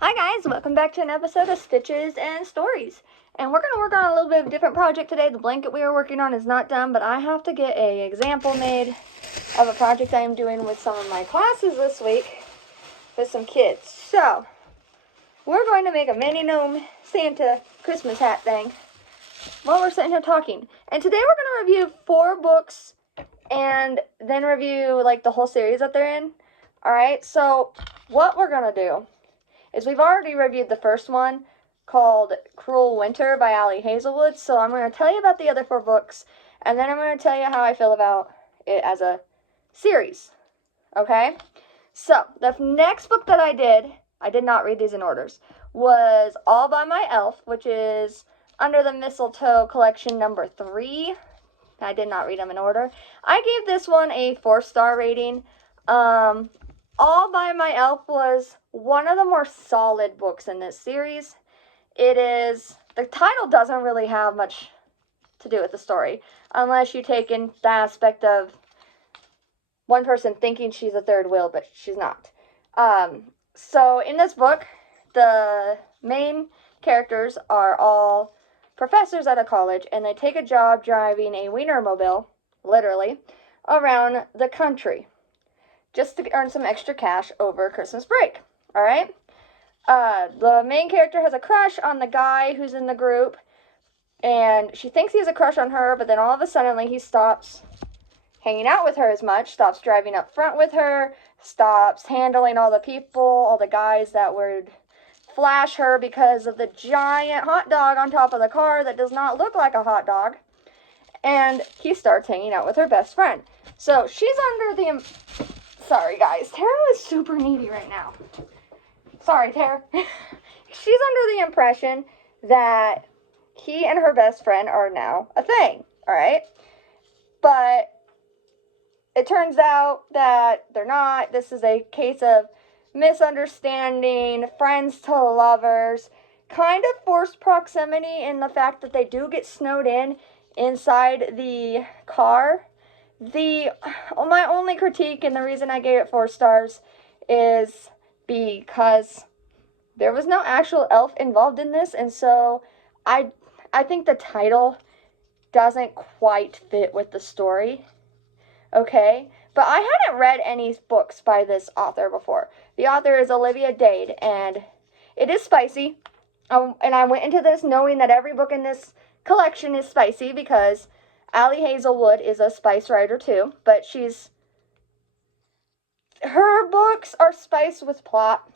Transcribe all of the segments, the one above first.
Hi guys, welcome back to an episode of Stitches and Stories. And we're going to work on a little bit of a different project today. The blanket we are working on is not done, but I have to get an example made of a project I am doing with some of my classes this week with some kids. So, we're going to make a mini gnome Santa Christmas hat thing while we're sitting here talking. And today we're going to review 4 books and then review like the whole series that they're in. Alright, so what we're going to do is we've already reviewed the first one called Cruel Winter by Ali Hazelwood, so I'm going to tell you about the other 4 books, and then I'm going to tell you how I feel about it as a series, okay? So, the next book that I did not read these in orders, was All by My Elf, which is under the Mistletoe Collection number 3. I did not read them in order. I gave this one a 4-star rating. All by My Elf was one of the more solid books in this series. The title doesn't really have much to do with the story, unless you take in the aspect of one person thinking she's a third wheel, but she's not. So in this book, the main characters are all professors at a college, and they take a job driving a Wienermobile, literally, around the country, just to earn some extra cash over Christmas break, alright? The main character has a crush on the guy who's in the group, and she thinks he has a crush on her, but then all of a sudden he stops hanging out with her as much, stops driving up front with her, stops handling all the people, all the guys that would flash her because of the giant hot dog on top of the car that does not look like a hot dog, and he starts hanging out with her best friend. So she's under the... Sorry, guys. Tara is super needy right now. Sorry, Tara. She's under the impression that he and her best friend are now a thing, alright? But it turns out that they're not. This is a case of misunderstanding, friends to lovers, kind of forced proximity in the fact that they do get snowed in inside the car. My only critique, and the reason I gave it 4 stars, is because there was no actual elf involved in this, and so I think the title doesn't quite fit with the story, okay? But I hadn't read any books by this author before. The author is Olivia Dade, and it is spicy, and I went into this knowing that every book in this collection is spicy because Ali Hazelwood is a spice writer too, but her books are spiced with plot.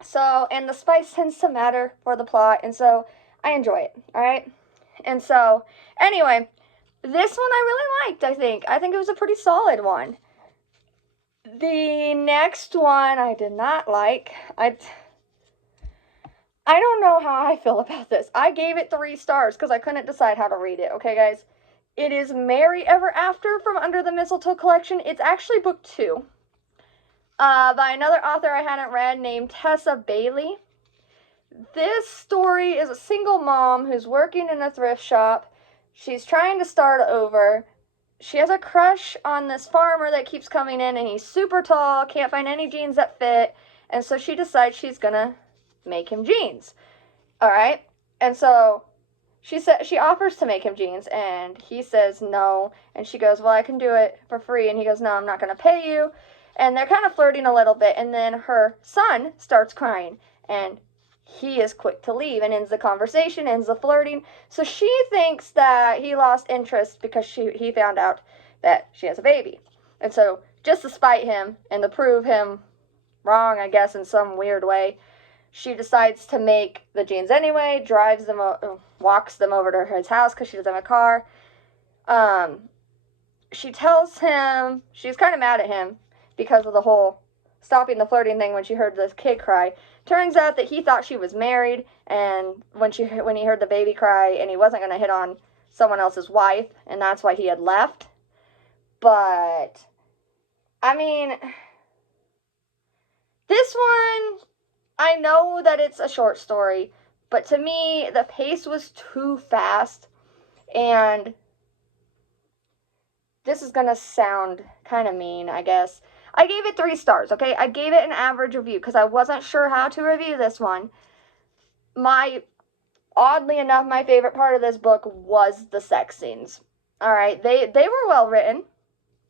So, and the spice tends to matter for the plot, and so I enjoy it, alright? And so, anyway, this one I really liked, I think. I think it was a pretty solid one. The next one I did not like. I don't know how I feel about this. I gave it 3 stars because I couldn't decide how to read it, okay, guys? It is Merry Ever After from Under the Mistletoe Collection. It's actually book 2. By another author I hadn't read named Tessa Bailey. This story is a single mom who's working in a thrift shop. She's trying to start over. She has a crush on this farmer that keeps coming in, and he's super tall, can't find any jeans that fit, and so she decides she's gonna make him jeans. Alright? And so she offers to make him jeans, and he says no, and she goes, well, I can do it for free, and he goes, no, I'm not going to pay you, and they're kind of flirting a little bit, and then her son starts crying, and he is quick to leave, and ends the conversation, ends the flirting, so she thinks that he lost interest because he found out that she has a baby, and so, just to spite him, and to prove him wrong, I guess, in some weird way, she decides to make the jeans anyway, walks them over to his house because she doesn't have a car. She tells him, she's kind of mad at him because of the whole stopping the flirting thing when she heard this kid cry. Turns out that he thought she was married, and when he heard the baby cry, and he wasn't going to hit on someone else's wife, and that's why he had left. But, I mean, this one, I know that it's a short story, but to me, the pace was too fast, and this is going to sound kind of mean, I guess. I gave it 3 stars, okay? I gave it an average review because I wasn't sure how to review this one. Oddly enough, my favorite part of this book was the sex scenes. All right, they were well written,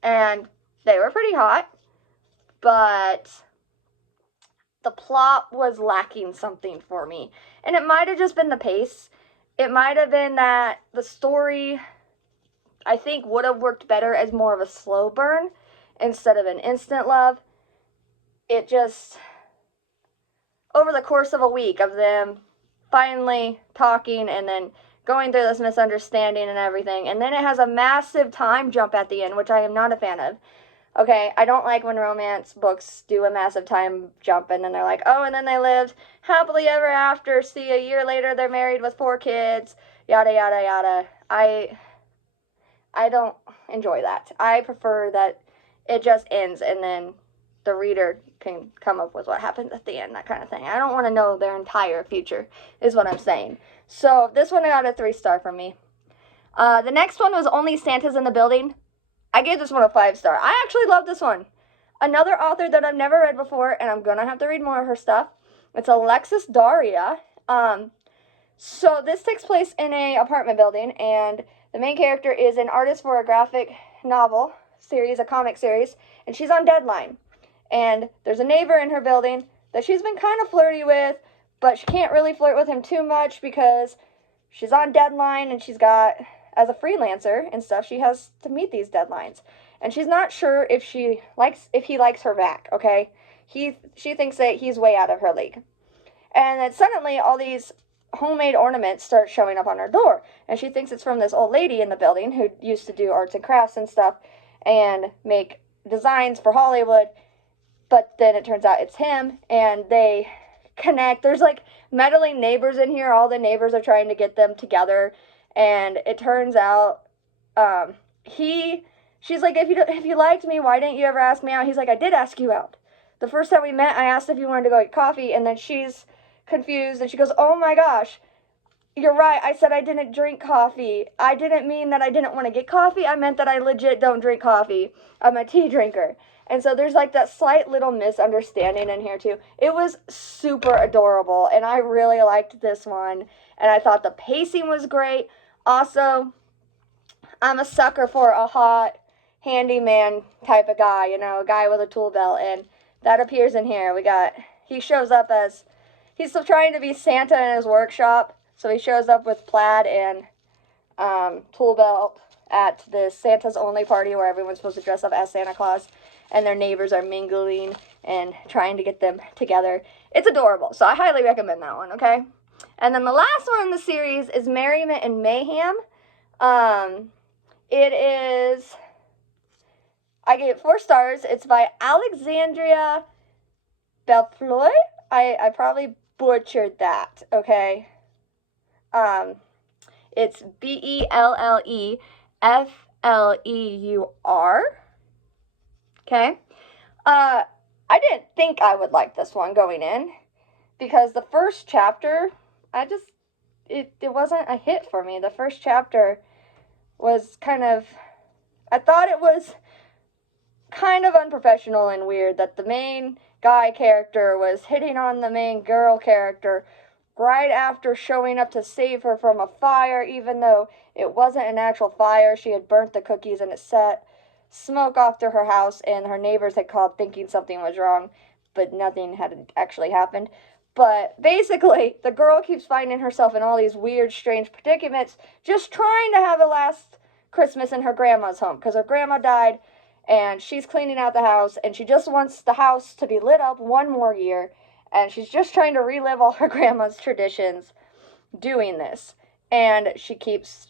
and they were pretty hot, but the plot was lacking something for me. And it might have just been the pace. It might have been that the story, I think, would have worked better as more of a slow burn instead of an instant love. It just, over the course of a week of them finally talking and then going through this misunderstanding and everything, and then it has a massive time jump at the end, which I am not a fan of. Okay, I don't like when romance books do a massive time jump and then they're like, oh, and then they lived happily ever after. See, a year later they're married with 4 kids, yada, yada, yada. I don't enjoy that. I prefer that it just ends and then the reader can come up with what happens at the end, that kind of thing. I don't want to know their entire future, is what I'm saying. So this one got a 3-star from me. The next one was Only Santa's in the Building. I gave this one a 5-star. I actually love this one. Another author that I've never read before, and I'm going to have to read more of her stuff. It's Alexis Daria. So this takes place in a apartment building, and the main character is an artist for a graphic novel series, a comic series, and she's on deadline. And there's a neighbor in her building that she's been kind of flirty with, but she can't really flirt with him too much because she's on deadline and she's got, as a freelancer and stuff, she has to meet these deadlines. And she's not sure if he likes her back, okay? She thinks that he's way out of her league. And then suddenly all these homemade ornaments start showing up on her door. And she thinks it's from this old lady in the building who used to do arts and crafts and stuff and make designs for Hollywood. But then it turns out it's him, and they connect. There's like meddling neighbors in here. All the neighbors are trying to get them together. And it turns out she's like, if you liked me, why didn't you ever ask me out? He's like, I did ask you out. The first time we met, I asked if you wanted to go get coffee, and then she's confused, and she goes, oh my gosh, you're right. I said I didn't drink coffee. I didn't mean that I didn't want to get coffee. I meant that I legit don't drink coffee. I'm a tea drinker. And so there's like that slight little misunderstanding in here too. It was super adorable, and I really liked this one, and I thought the pacing was great. Also, I'm a sucker for a hot handyman type of guy, you know, a guy with a tool belt, and that appears in here. He shows up as, he's still trying to be Santa in his workshop, so he shows up with plaid and tool belt at this Santa's Only party where everyone's supposed to dress up as Santa Claus, and their neighbors are mingling and trying to get them together. It's adorable, so I highly recommend that one, okay? And then the last one in the series is Merriment and Mayhem. It is, I gave it 4 stars. It's by Alexandria Bellefleur. I probably butchered that, okay? It's Bellefleur. Okay? I didn't think I would like this one going in, because the first chapter, it wasn't a hit for me. The first chapter was I thought it was kind of unprofessional and weird that the main guy character was hitting on the main girl character right after showing up to save her from a fire, even though it wasn't an actual fire. She had burnt the cookies and it set smoke off to her house, and her neighbors had called thinking something was wrong, but nothing had actually happened. But basically, the girl keeps finding herself in all these weird, strange predicaments, just trying to have a last Christmas in her grandma's home, because her grandma died, and she's cleaning out the house, and she just wants the house to be lit up one more year, and she's just trying to relive all her grandma's traditions doing this. And she keeps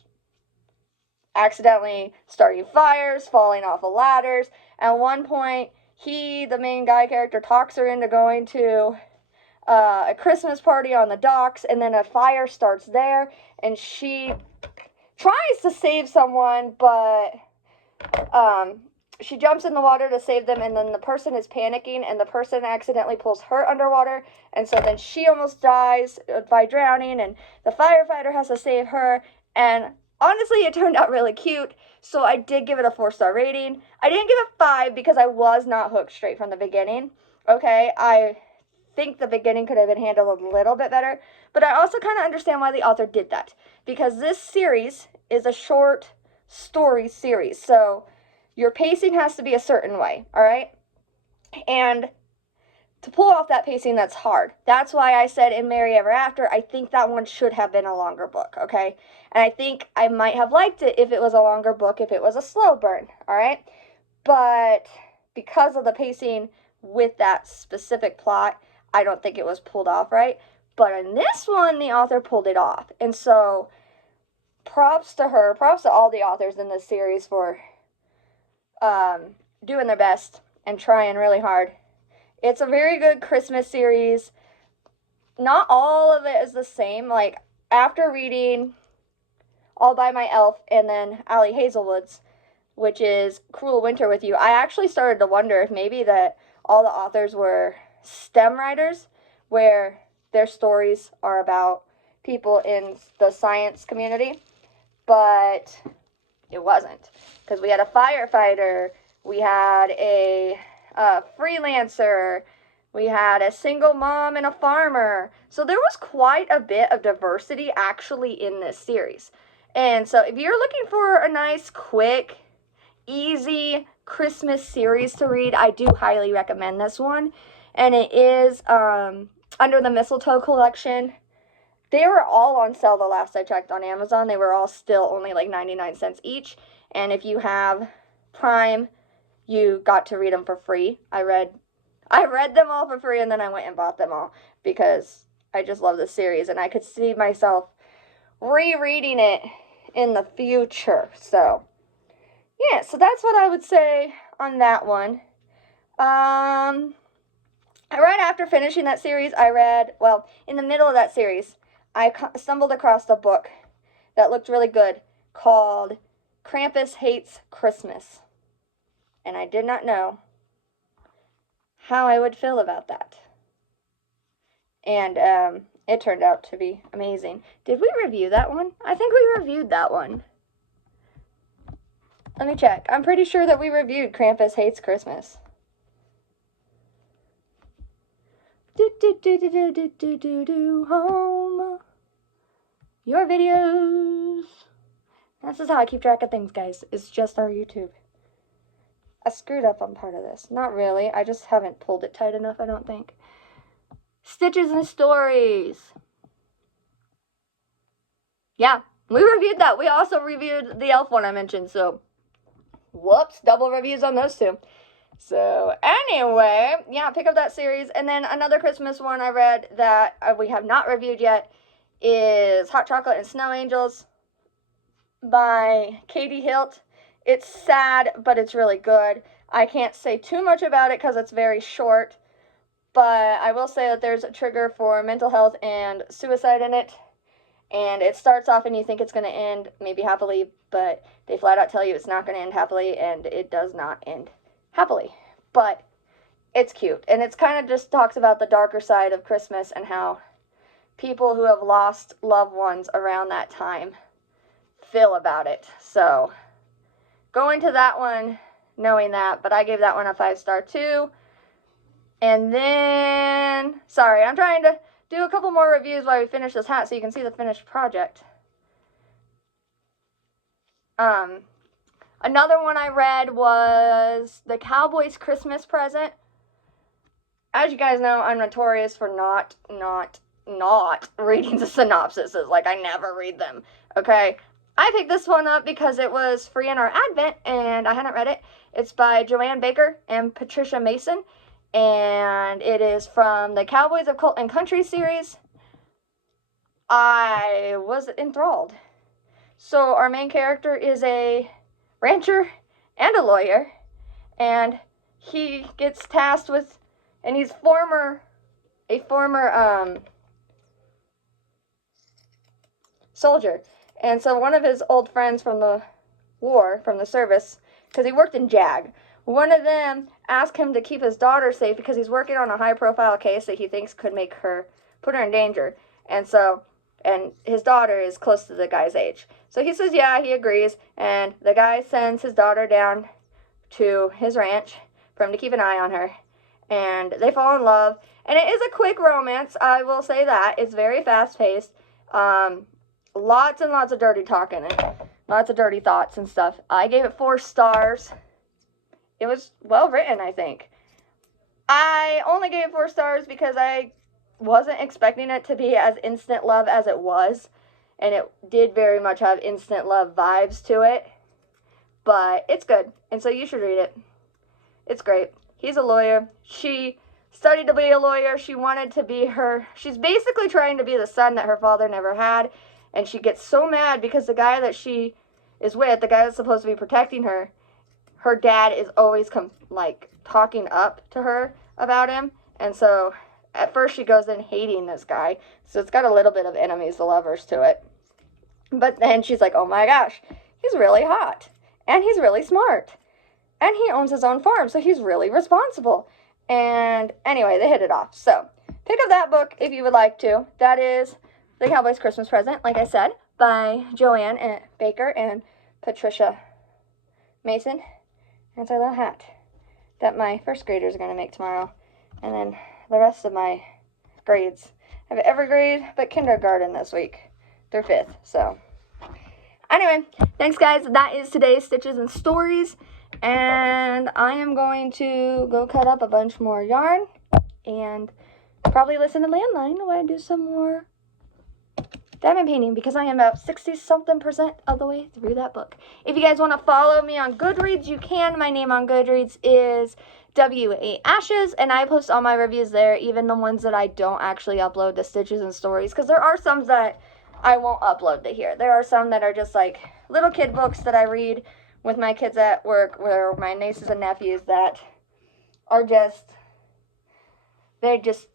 accidentally starting fires, falling off of ladders. At one point, the main guy character, talks her into going to a Christmas party on the docks, and then a fire starts there, and she tries to save someone, but she jumps in the water to save them, and then the person is panicking, and the person accidentally pulls her underwater, and so then she almost dies by drowning, and the firefighter has to save her. And honestly, it turned out really cute, so I did give it a 4-star rating. I didn't give it 5 because I was not hooked straight from the beginning. Okay, I think the beginning could have been handled a little bit better, but I also kind of understand why the author did that, because this series is a short story series, so your pacing has to be a certain way, all right? And to pull off that pacing, that's hard. That's why I said in Merry Ever After, I think that one should have been a longer book, okay? And I think I might have liked it if it was a longer book, if it was a slow burn, all right? But because of the pacing with that specific plot, I don't think it was pulled off right. But in this one, the author pulled it off. And so, props to her, props to all the authors in this series for doing their best and trying really hard. It's a very good Christmas series. Not all of it is the same. Like, after reading All by My Elf and then Allie Hazelwood's, which is Cruel Winter with You, I actually started to wonder if maybe that all the authors were STEM writers, where their stories are about people in the science community. But it wasn't, because we had a firefighter, we had a freelancer, we had a single mom and a farmer. So there was quite a bit of diversity actually in this series. And so if you're looking for a nice, quick, easy Christmas series to read, I do highly recommend this one. And it is under the Mistletoe Collection. They were all on sale the last I checked on Amazon. They were all still only like 99 cents each. And if you have Prime, you got to read them for free. I read them all for free, and then I went and bought them all because I just love this series, and I could see myself rereading it in the future. So, yeah, so that's what I would say on that one. Right after finishing that series, in the middle of that series, I stumbled across a book that looked really good called Krampus Hates Christmas. And I did not know how I would feel about that. And it turned out to be amazing. Did we review that one? I think we reviewed that one. Let me check. I'm pretty sure that we reviewed Krampus Hates Christmas. Home. Your videos. This is how I keep track of things, guys. It's just our YouTube. I screwed up on part of this. Not really. I just haven't pulled it tight enough, I don't think. Stitches and Stories. Yeah, we reviewed that. We also reviewed the elf one I mentioned, so whoops, double reviews on those two. So anyway, yeah, pick up that series. And then another Christmas one I read that we have not reviewed yet is Hot Chocolate and Snow Angels by Katie Hilt. It's sad, but it's really good. I can't say too much about it because it's very short, but I will say that there's a trigger for mental health and suicide in it. And it starts off and you think it's going to end maybe happily, but they flat out tell you it's not going to end happily, and it does not end happily. But it's cute, and it's kind of just talks about the darker side of Christmas and how people who have lost loved ones around that time feel about it. So go into that one knowing that, but I gave that one a 5-star too. And then, sorry, I'm trying to do a couple more reviews while we finish this hat so you can see the finished project. Another one I read was The Cowboys Christmas Present. As you guys know, I'm notorious for not reading the synopsises. Like, I never read them, okay? I picked this one up because it was free in our Advent, and I hadn't read it. It's by Joanne Baker and Patricia Mason, and it is from the Cowboys of Cult and Country series. I was enthralled. So our main character is a rancher and a lawyer, and he gets tasked with, and he's a former soldier. And so one of his old friends from the war, from the service, because he worked in JAG, one of them asked him to keep his daughter safe because he's working on a high-profile case that he thinks could put her in danger. And so And his daughter is close to the guy's age. So he says, yeah, he agrees. And the guy sends his daughter down to his ranch for him to keep an eye on her. And they fall in love. And it is a quick romance, I will say that. It's very fast-paced. Lots and lots of dirty talk in it. Lots of dirty thoughts and stuff. I gave it 4 stars. It was well written, I think. I only gave it 4 stars because I wasn't expecting it to be as instant love as it was, and it did very much have instant love vibes to it, but it's good, and so you should read it. It's great. He's a lawyer. She studied to be a lawyer. She wanted to be she's basically trying to be the son that her father never had, and she gets so mad because the guy that she is with, the guy that's supposed to be protecting her, her dad is always talking up to her about him, and so at first she goes in hating this guy, so it's got a little bit of enemies to lovers to it. But then she's like, oh my gosh, he's really hot, and he's really smart, and he owns his own farm, so he's really responsible. And anyway, they hit it off. So pick up that book if you would like to. That is The Cowboys Christmas Present, like I said, by Joanne Baker and Patricia Mason. And it's our little hat that my first graders are going to make tomorrow. And then the rest of my grades. I have every grade but kindergarten this week through 5th. So anyway, thanks guys. That is today's Stitches and Stories. And I am going to go cut up a bunch more yarn and probably listen to Landline while I do some more diamond painting, because I am about 60-something% of the way through that book. If you guys want to follow me on Goodreads, you can. My name on Goodreads is W.A. Ashes, and I post all my reviews there, even the ones that I don't actually upload to Stitches and Stories, because there are some that I won't upload to here. There are some that are just like little kid books that I read with my kids at work, or my nieces and nephews, that are they just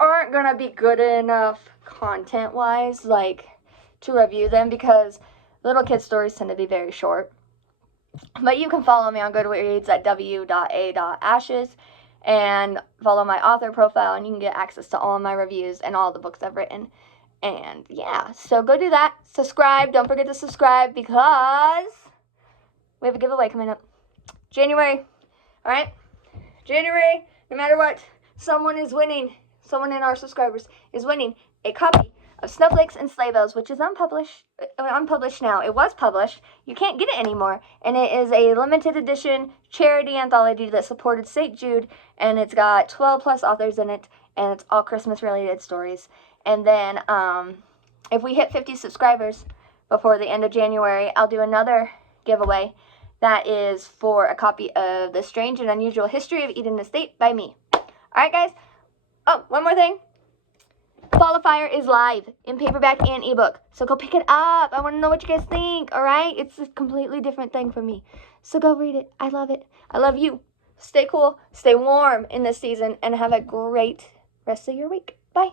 aren't going to be good enough content-wise, to review them, because little kid stories tend to be very short. But you can follow me on Goodreads at w.a.ashes and follow my author profile, and you can get access to all of my reviews and all the books I've written. And yeah, so go do that. Subscribe. Don't forget to subscribe, because we have a giveaway coming up. January. All right? January, no matter what, someone is winning. Someone in our subscribers is winning a copy of Snowflakes and Sleigh Bells, which is unpublished now. It was published. You can't get it anymore. And it is a limited edition charity anthology that supported St. Jude, and it's got 12 plus authors in it, and it's all Christmas related stories. And then if we hit 50 subscribers before the end of January, I'll do another giveaway that is for a copy of The Strange and Unusual History of Eden Estate by me. All right, guys. Oh, one more thing. Fall of Fire is live in paperback and ebook. So go pick it up. I want to know what you guys think, all right? It's a completely different thing for me. So go read it. I love it. I love you. Stay cool. Stay warm in this season, and have a great rest of your week. Bye.